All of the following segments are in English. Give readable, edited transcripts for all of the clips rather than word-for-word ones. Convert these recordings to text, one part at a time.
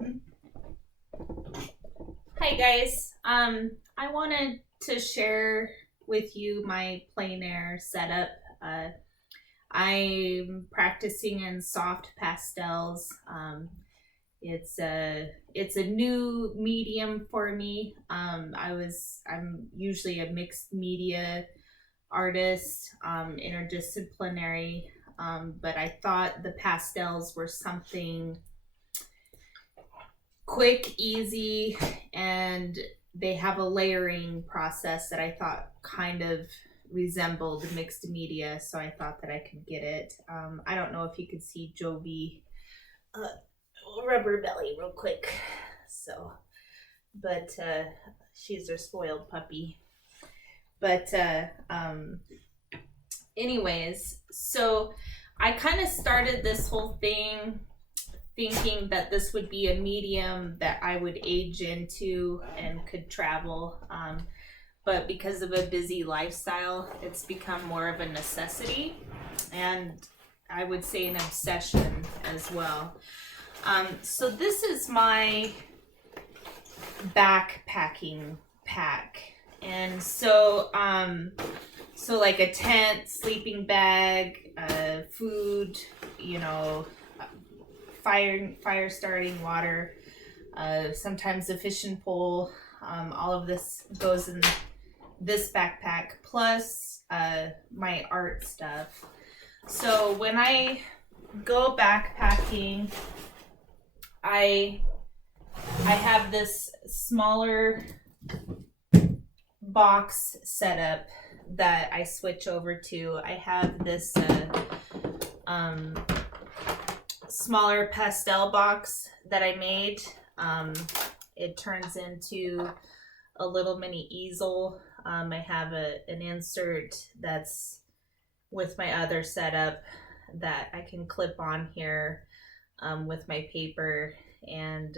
Hi guys. I wanted to share with you my plein air setup. I'm practicing in soft pastels. It's a new medium for me. I'm usually a mixed media artist, interdisciplinary, but I thought the pastels were something quick, easy, and they have a layering process that I thought kind of resembled mixed media, so I thought that I could get it. I don't know if you could see Jovi rubber belly real quick. So, but she's her spoiled puppy. But anyways, so I kind of started this whole thing thinking that this would be a medium that I would age into and could travel. But because of a busy lifestyle, it's become more of a necessity, and I would say an obsession as well. So this is my backpacking pack, and so like a tent, sleeping bag, food, you know, fire starting, water, sometimes a fishing pole. All of this goes in this backpack, plus my art stuff. So when I go backpacking, I have this smaller box setup that I switch over to. I have this um, smaller pastel box that I made. It turns into a little mini easel. I have an insert that's with my other setup that I can clip on here with my paper, and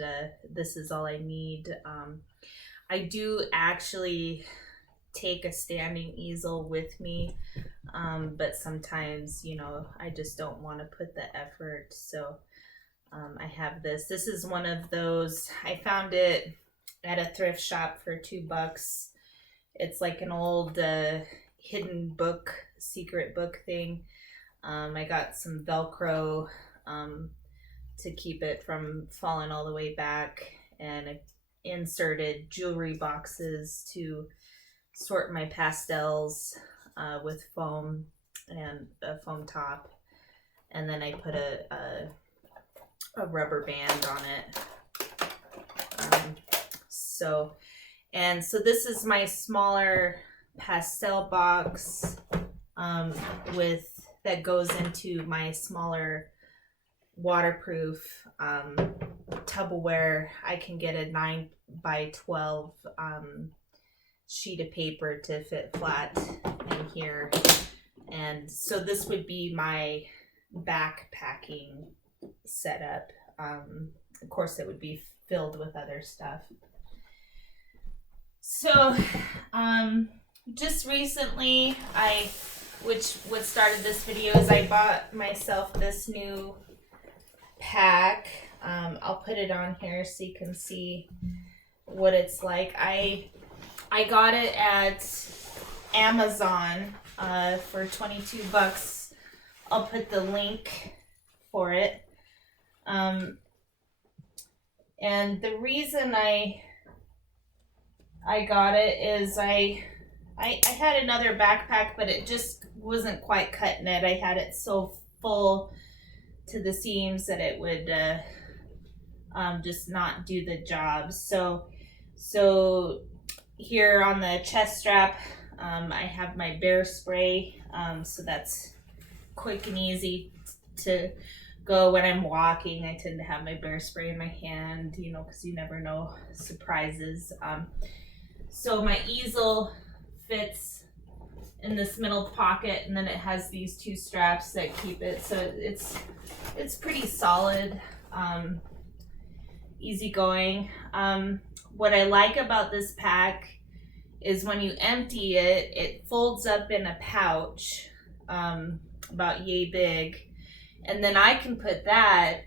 this is all I need. I do actually take a standing easel with me, but sometimes, I just don't want to put the effort. So I have this. This is one of those. I found it at a thrift shop for $2. It's like an old hidden book, secret book thing. I got some Velcro to keep it from falling all the way back, and I inserted jewelry boxes to sort my pastels with foam and a foam top, and then I put a rubber band on it. So this is my smaller pastel box with that goes into my smaller waterproof Tupperware. I can get a 9 by 12 sheet of paper to fit flat in here, and so this would be my backpacking setup. Of course, it would be filled with other stuff. So, just recently, what started this video is I bought myself this new pack. I'll put it on here so you can see what it's like. I got it at Amazon for $22. I'll put the link for it. And the reason I got it is I had another backpack, but it just wasn't quite cutting it. I had it so full to the seams that it would just not do the job. So here on the chest strap, I have my bear spray, so that's quick and easy to go when I'm walking. I tend to have my bear spray in my hand, because you never know, surprises. So my easel fits in this middle pocket, and then it has these two straps that keep it. So it's pretty solid, easy going. What I like about this pack is when you empty it, it folds up in a pouch about yay big, and then I can put that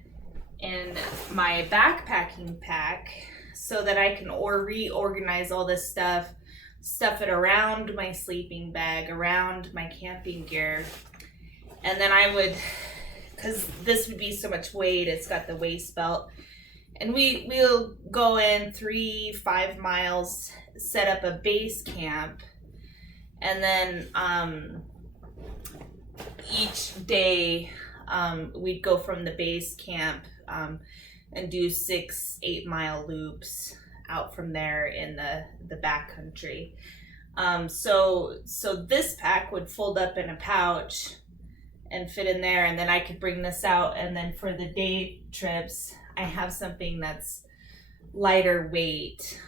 in my backpacking pack so that I can reorganize all this stuff, stuff it around my sleeping bag, around my camping gear. And then I would, because this would be so much weight, it's got the waist belt. And we'll go in 3-5 miles, set up a base camp, and then each day we'd go from the base camp and do 6-8 mile loops out from there in the backcountry. So this pack would fold up in a pouch and fit in there, and then I could bring this out, and then for the day trips I have something that's lighter weight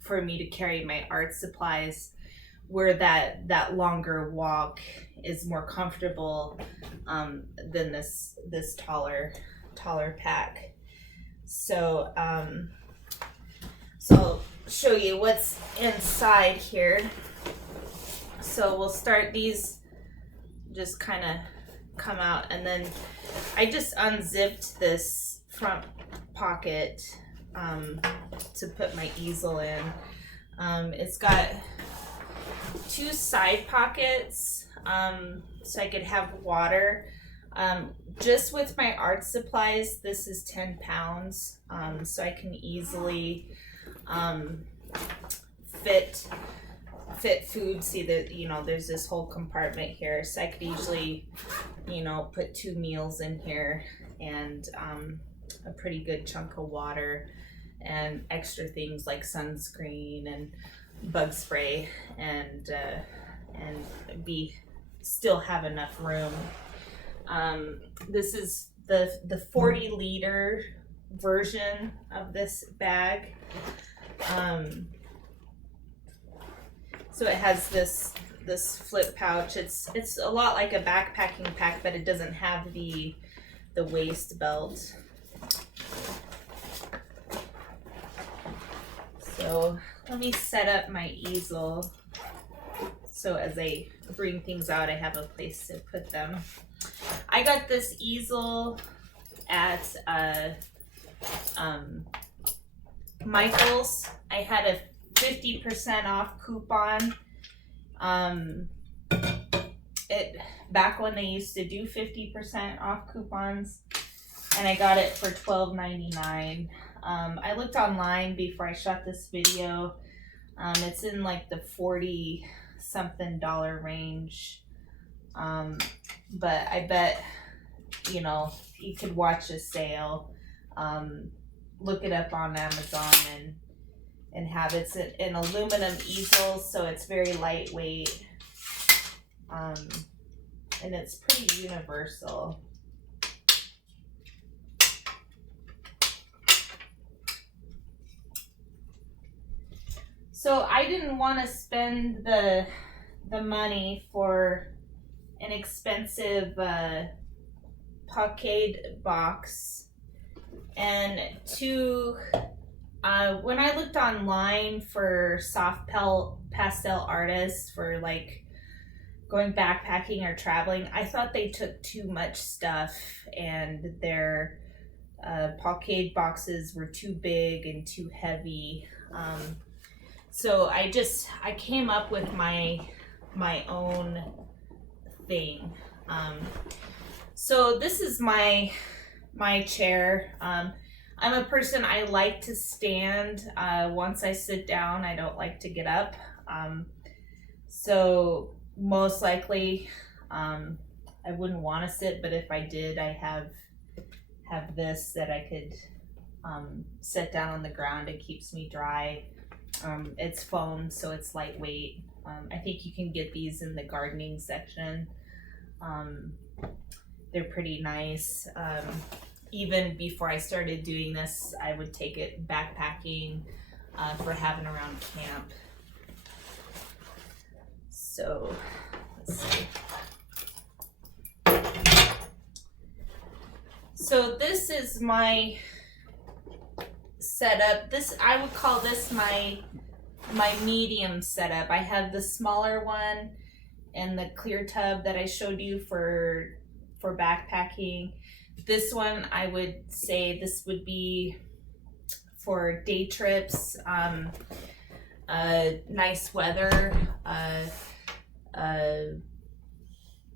for me to carry my art supplies, where that longer walk is more comfortable than this taller pack. So so I'll show you what's inside here. So we'll start, these just kind of come out, and then I just unzipped this front pocket to put my easel in. It's got 2 side pockets so I could have water. Just with my art supplies, this is 10 pounds, so I can easily fit food. See that, there's this whole compartment here, so I could easily, put 2 meals in here, and a pretty good chunk of water, and extra things like sunscreen and bug spray, and still have enough room. This is the 40-liter version of this bag. So it has this flip pouch. It's a lot like a backpacking pack, but it doesn't have the waist belt. So let me set up my easel, so as I bring things out, I have a place to put them. I got this easel at Michael's. I had a 50% off coupon. Back when they used to do 50% off coupons, and I got it for $12.99. I looked online before I shot this video. It's in like the $40-something range. But I bet, you could watch a sale. Look it up on Amazon and have it. It's an aluminum easel, so it's very lightweight. And it's pretty universal. So I didn't want to spend the money for an expensive Pastel Box, and when I looked online for soft pastel artists for like going backpacking or traveling, I thought they took too much stuff, and their Pastel boxes were too big and too heavy. So I came up with my own thing. So this is my chair. I'm a person, I like to stand. Once I sit down, I don't like to get up. So most likely, I wouldn't want to sit, but if I did, I have this that I could sit down on the ground. It keeps me dry. It's foam, so it's lightweight. I think you can get these in the gardening section. They're pretty nice. Even before I started doing this, I would take it backpacking for having around camp. So let's see. So this is my setup. I would call this my medium setup. I have the smaller one and the clear tub that I showed you for backpacking. This one, I would say this would be for day trips, nice weather,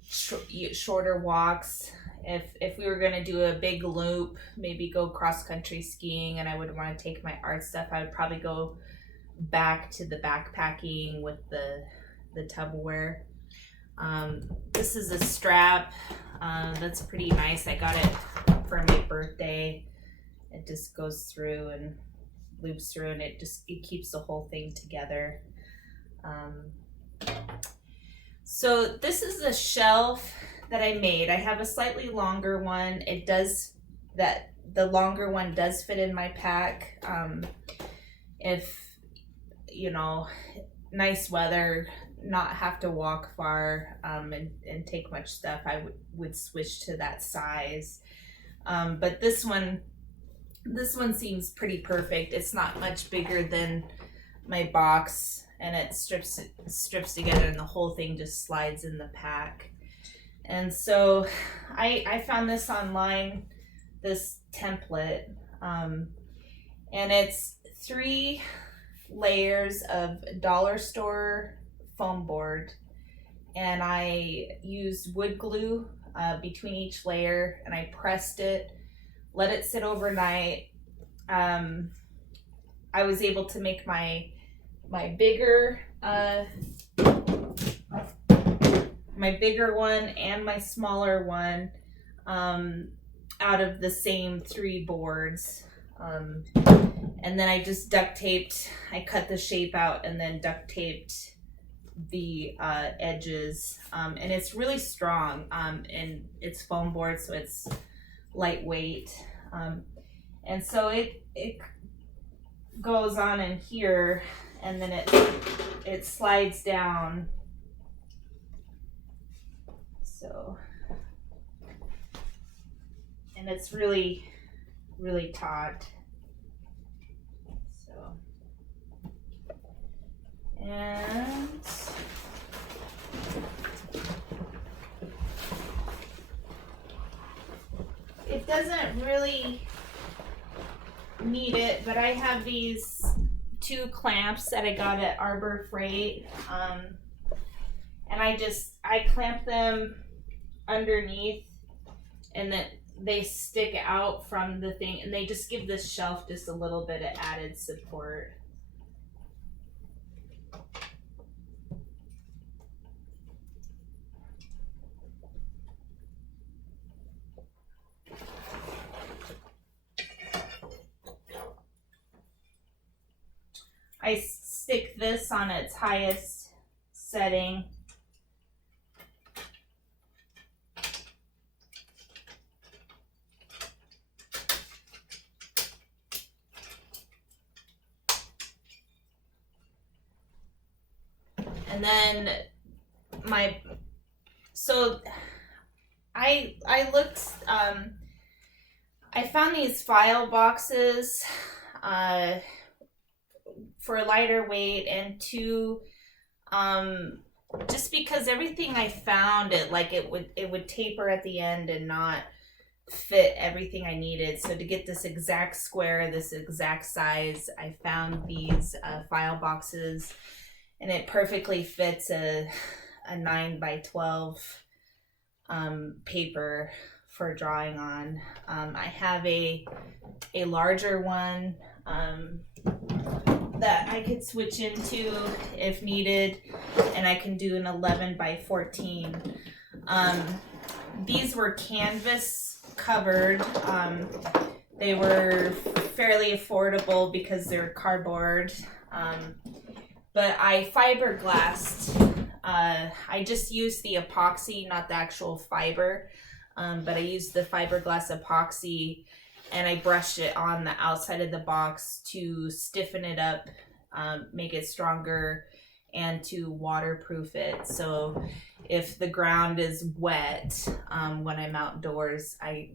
shorter walks. If we were gonna do a big loop, maybe go cross country skiing, and I would want to take my art stuff, I would probably go back to the backpacking with the Tupperware. This is a strap that's pretty nice. I got it for my birthday. It just goes through and loops through, and it keeps the whole thing together. So this is a shelf that I made. I have a slightly longer one. The longer one does fit in my pack. If nice weather, not have to walk far, and take much stuff, I would switch to that size. But this one seems pretty perfect. It's not much bigger than my box, and it strips together, and the whole thing just slides in the pack. And so I found this online, this template, and it's 3 layers of dollar store foam board, and I used wood glue between each layer, and I pressed it, let it sit overnight. I was able to make my bigger one and my smaller one out of the same 3 boards. And then I just duct taped, I cut the shape out and then duct taped the edges. And it's really strong, and it's foam board, so it's lightweight. And so it goes on in here, and then it slides down. So, and it's really, really taut. So, and it doesn't really need it, but I have these 2 clamps that I got at Arbor Freight, and I clamp them underneath, and then they stick out from the thing, and they just give this shelf just a little bit of added support. I stick this on its highest setting. And then I looked, I found these file boxes for a lighter weight, and 2, just because everything I found, it would taper at the end and not fit everything I needed. So to get this exact square, this exact size, I found these file boxes, and it perfectly fits a 9x12 paper for drawing on. I have a larger one that I could switch into if needed, and I can do an 11x14. These were canvas covered. They were fairly affordable because they're cardboard, but I fiberglassed. I just used the epoxy, not the actual fiber, but I used the fiberglass epoxy, and I brushed it on the outside of the box to stiffen it up, make it stronger, and to waterproof it. So if the ground is wet when I'm outdoors, I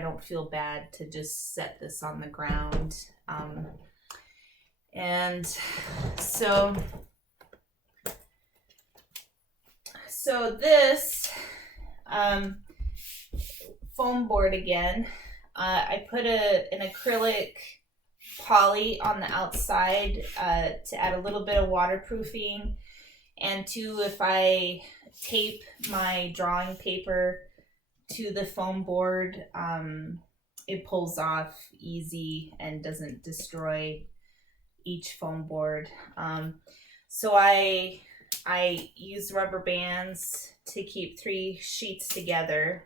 don't feel bad to just set this on the ground. And so this, foam board again. I put an acrylic poly on the outside to add a little bit of waterproofing, and two, if I tape my drawing paper to the foam board, it pulls off easy and doesn't destroy each foam board. So I use rubber bands to keep 3 sheets together,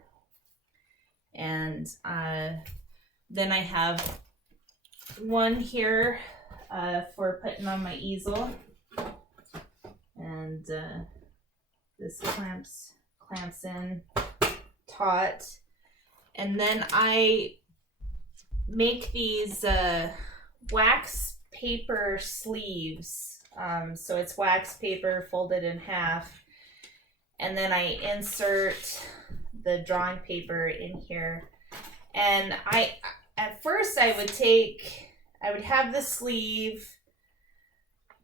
and then I have one here for putting on my easel, and this clamps in taut. And then I make these wax paper sleeves. So it's wax paper folded in half, and then I insert the drawing paper in here. And at first I would have the sleeve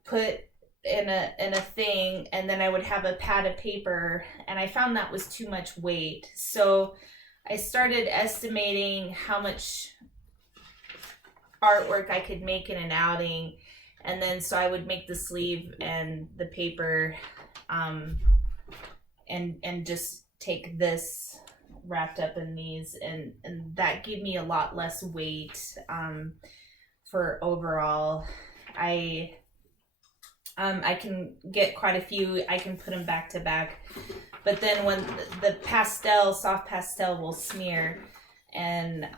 put in a thing, and then I would have a pad of paper, and I found that was too much weight. So I started estimating how much artwork I could make in an outing, and then so I would make the sleeve and the paper, and just take this wrapped up in these, and that gave me a lot less weight for overall. I can get quite a few. I can put them back to back, but then when the soft pastel will smear, and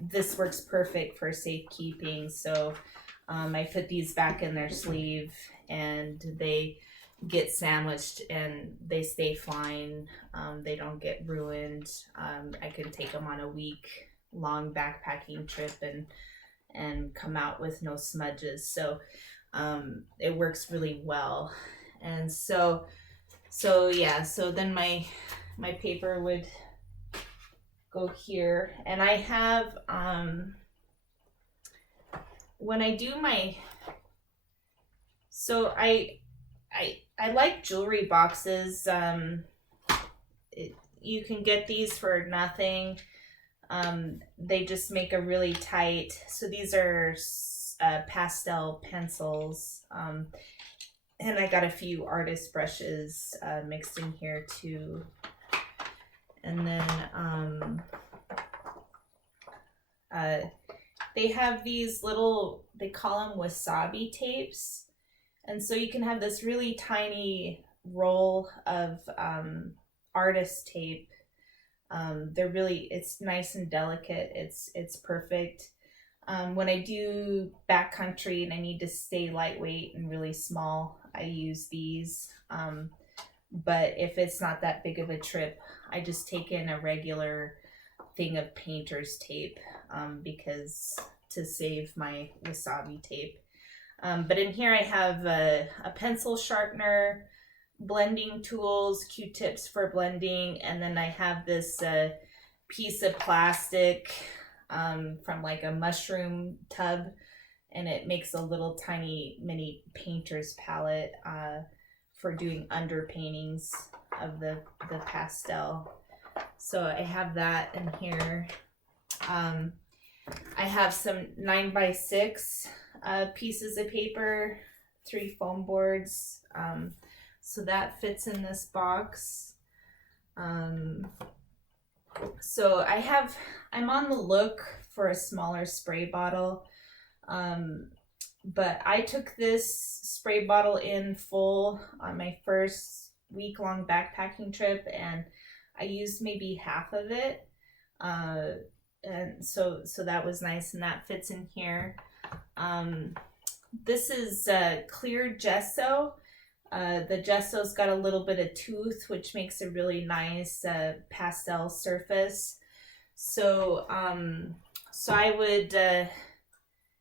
this works perfect for safekeeping. So I put these back in their sleeve, and they get sandwiched and they stay fine. They don't get ruined. I can take them on a week-long backpacking trip and come out with no smudges. So it works really well. And so yeah, so then my paper would go here, and I have when I do my, so I like jewelry boxes. You can get these for nothing. They just make a really tight, so these are pastel pencils, and I got a few artist brushes mixed in here too. And then they have these little, they call them wasabi tapes, and so you can have this really tiny roll of artist tape. It's nice and delicate. It's perfect. When I do backcountry and I need to stay lightweight and really small, I use these. But if it's not that big of a trip, I just take in a regular thing of painter's tape, because to save my wasabi tape. But in here I have a pencil sharpener, blending tools, Q-tips for blending, and then I have this piece of plastic from like a mushroom tub, and it makes a little tiny mini painter's palette for doing underpaintings of the pastel. So I have that in here. I have some 9x6 pieces of paper, 3 foam boards. So that fits in this box. So I'm on the look for a smaller spray bottle. But I took this spray bottle in full on my first week-long backpacking trip, and I used maybe half of it. And so that was nice, and that fits in here. This is clear gesso. The gesso's got a little bit of tooth, which makes a really nice pastel surface. So I would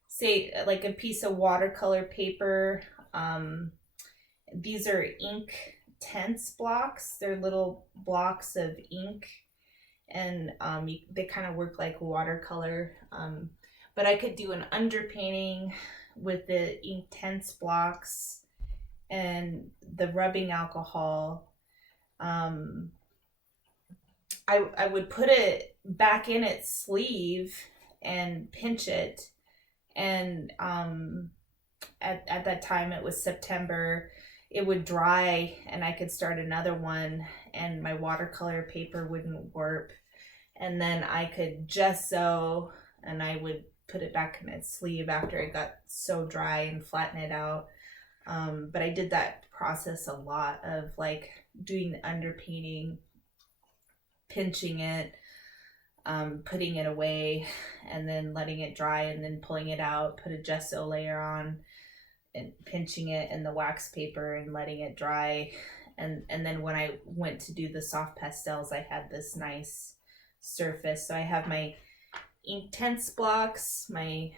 say like a piece of watercolor paper. These are ink tense blocks. They're little blocks of ink, and they kind of work like watercolor. But I could do an underpainting with the ink tense blocks and the rubbing alcohol. I I would put it back in its sleeve and pinch it. And at that time, it was September, it would dry and I could start another one and my watercolor paper wouldn't warp. And then I could gesso and I would put it back in its sleeve after it got so dry and flatten it out. But I did that process a lot of like doing the underpainting, pinching it, putting it away, and then letting it dry, and then pulling it out, put a gesso layer on, and pinching it in the wax paper and letting it dry. And then when I went to do the soft pastels, I had this nice surface. So I have my Inktense blocks, my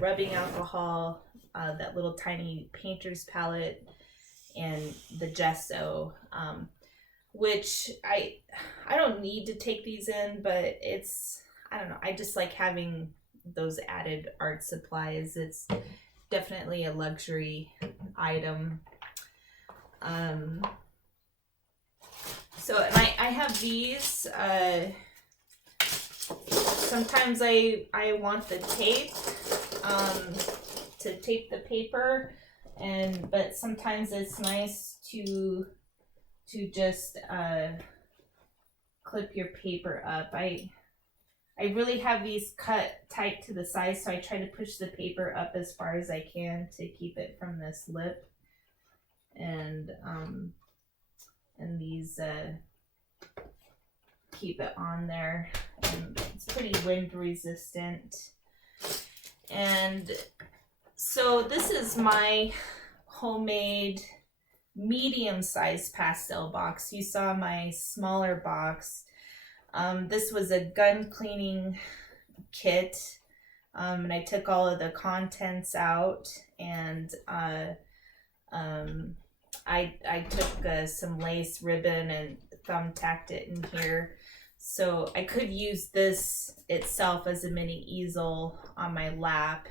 rubbing alcohol, that little tiny painter's palette, and the gesso, which I don't need to take these in, but it's, I don't know, I just like having those added art supplies. It's definitely a luxury item. So, and I have these, sometimes I want the tape, to tape the paper, but sometimes it's nice to just clip your paper up. I really have these cut tight to the size, so I try to push the paper up as far as I can to keep it from this lip. And these keep it on there, and it's pretty wind resistant. And so this is my homemade medium-sized pastel box. You saw my smaller box. This was a gun cleaning kit, and I took all of the contents out, and I took some lace ribbon and thumbtacked it in here. So I could use this itself as a mini easel on my lap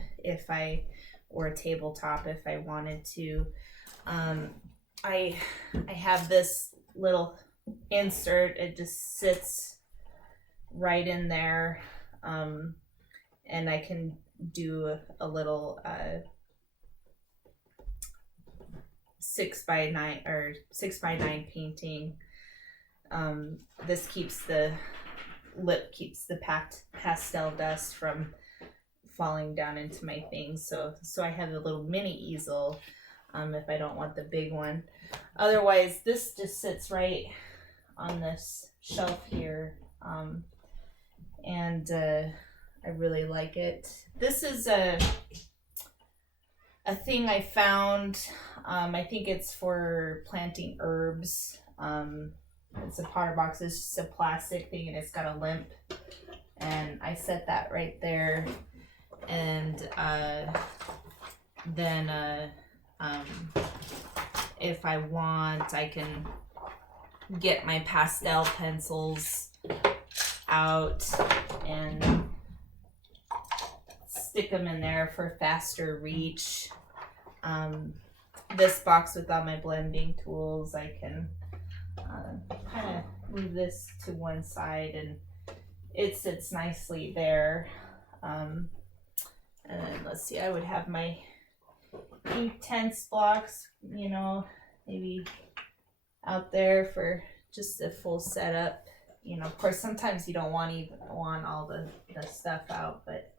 or a tabletop if I wanted to. I have this little insert. It just sits right in there, and I can do a little 6x9 or 6x9 painting. This keeps the pastel dust from falling down into my things. So I have a little mini easel, if I don't want the big one. Otherwise, this just sits right on this shelf here, and I really like it. This is a thing I found. I think it's for planting herbs. It's a potter box. It's just a plastic thing, and it's got a limp. And I set that right there. And then if I want, I can get my pastel pencils out and stick them in there for faster reach. This box with all my blending tools, I can kind of move this to one side and it sits nicely there. And then let's see, I would have my Inktense blocks, maybe out there for just a full setup. Of course, sometimes you don't want all the stuff out, but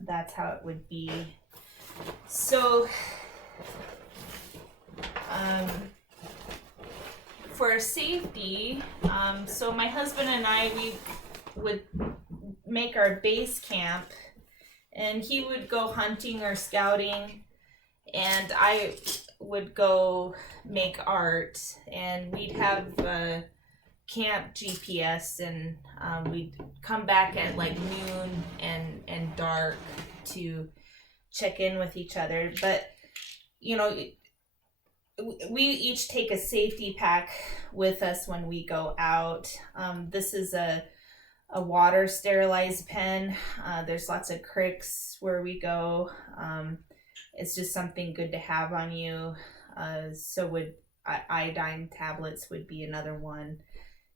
that's how it would be. So, for safety, so my husband and I, we would make our base camp, and he would go hunting or scouting, and I would go make art, and we'd have camp GPS, and we'd come back at like noon and dark to check in with each other. But we each take a safety pack with us when we go out. This is a water sterilized pen. There's lots of cricks where we go. It's just something good to have on you. So would iodine tablets would be another one.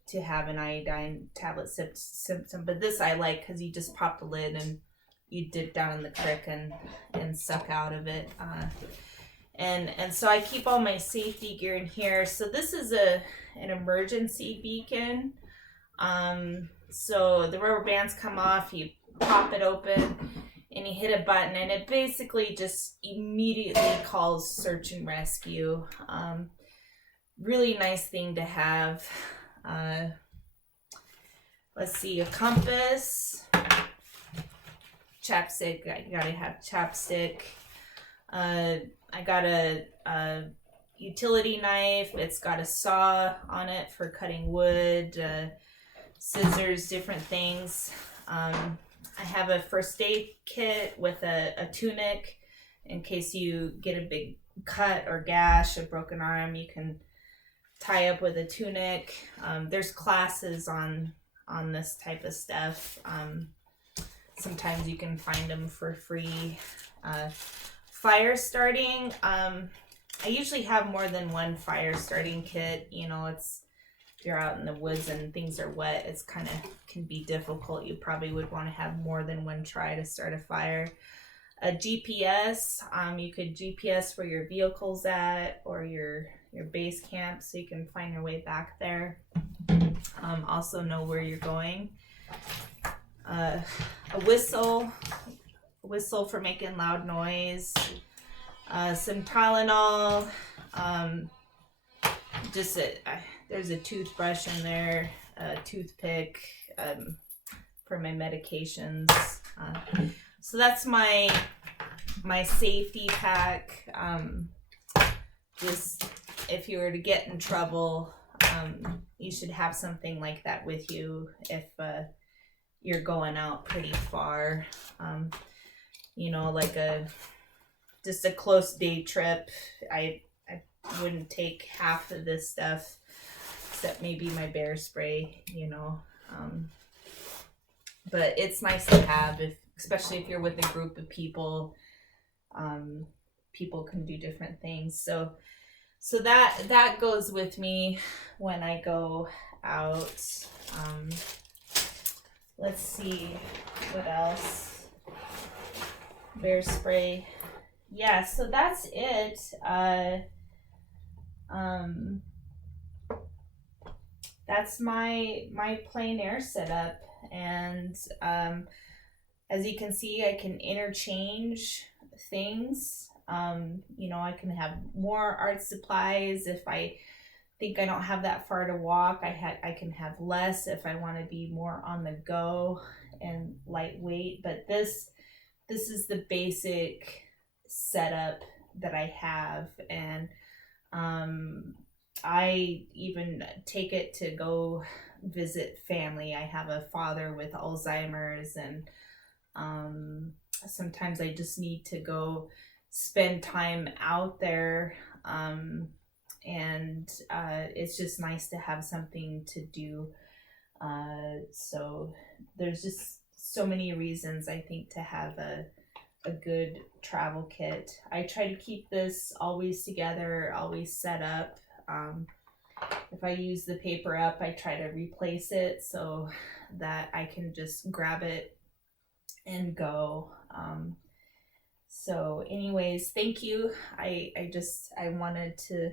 to have an iodine tablet symptom, but this I like because you just pop the lid and you dip down in the crick and suck out of it. And so I keep all my safety gear in here. So this is an emergency beacon. So the rubber bands come off, you pop it open, and you hit a button, and it basically just immediately calls search and rescue. Really nice thing to have. Let's see, a compass, chapstick. I gotta have chapstick. I got a utility knife. It's got a saw on it for cutting wood, scissors, different things. I have a first aid kit with a tunic in case you get a big cut or gash, a broken arm. You can tie up with a tunic. There's classes on this type of stuff. Sometimes you can find them for free. Fire starting. I usually have more than one fire starting kit. You know, if you're out in the woods and things are wet, it's kind of can be difficult. You probably would want to have more than one try to start a fire. A GPS. You could GPS where your vehicle's at or your base camp, so you can find your way back there. Also know where you're going. A whistle for making loud noise. Some Tylenol. There's a toothbrush in there, a toothpick for my medications. So that's my safety pack. Just if you were to get in trouble, you should have something like that with you if you're going out pretty far. You know, like just a close day trip. I wouldn't take half of this stuff except maybe my bear spray, you know. But it's nice to have, especially if you're with a group of people. People can do different things. So that goes with me when I go out. Let's see what else. Bear spray. Yeah, so that's it. That's my Plein Air setup, and as you can see, I can interchange things. You know, I can have more art supplies if I think I don't have that far to walk. I can have less if I want to be more on the go and lightweight. But this is the basic setup that I have, and I even take it to go visit family. I have a father with Alzheimer's, and sometimes I just need to go spend time out there, and it's just nice to have something to do. So there's just so many reasons, I think, to have a good travel kit. I try to keep this always together, always set up. If I use the paper up, I try to replace it so that I can just grab it and go. So anyways, thank you. I wanted to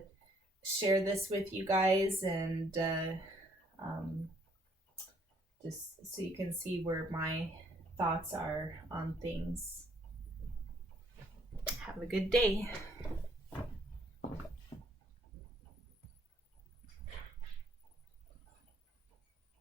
share this with you guys, and just so you can see where my thoughts are on things. Have a good day.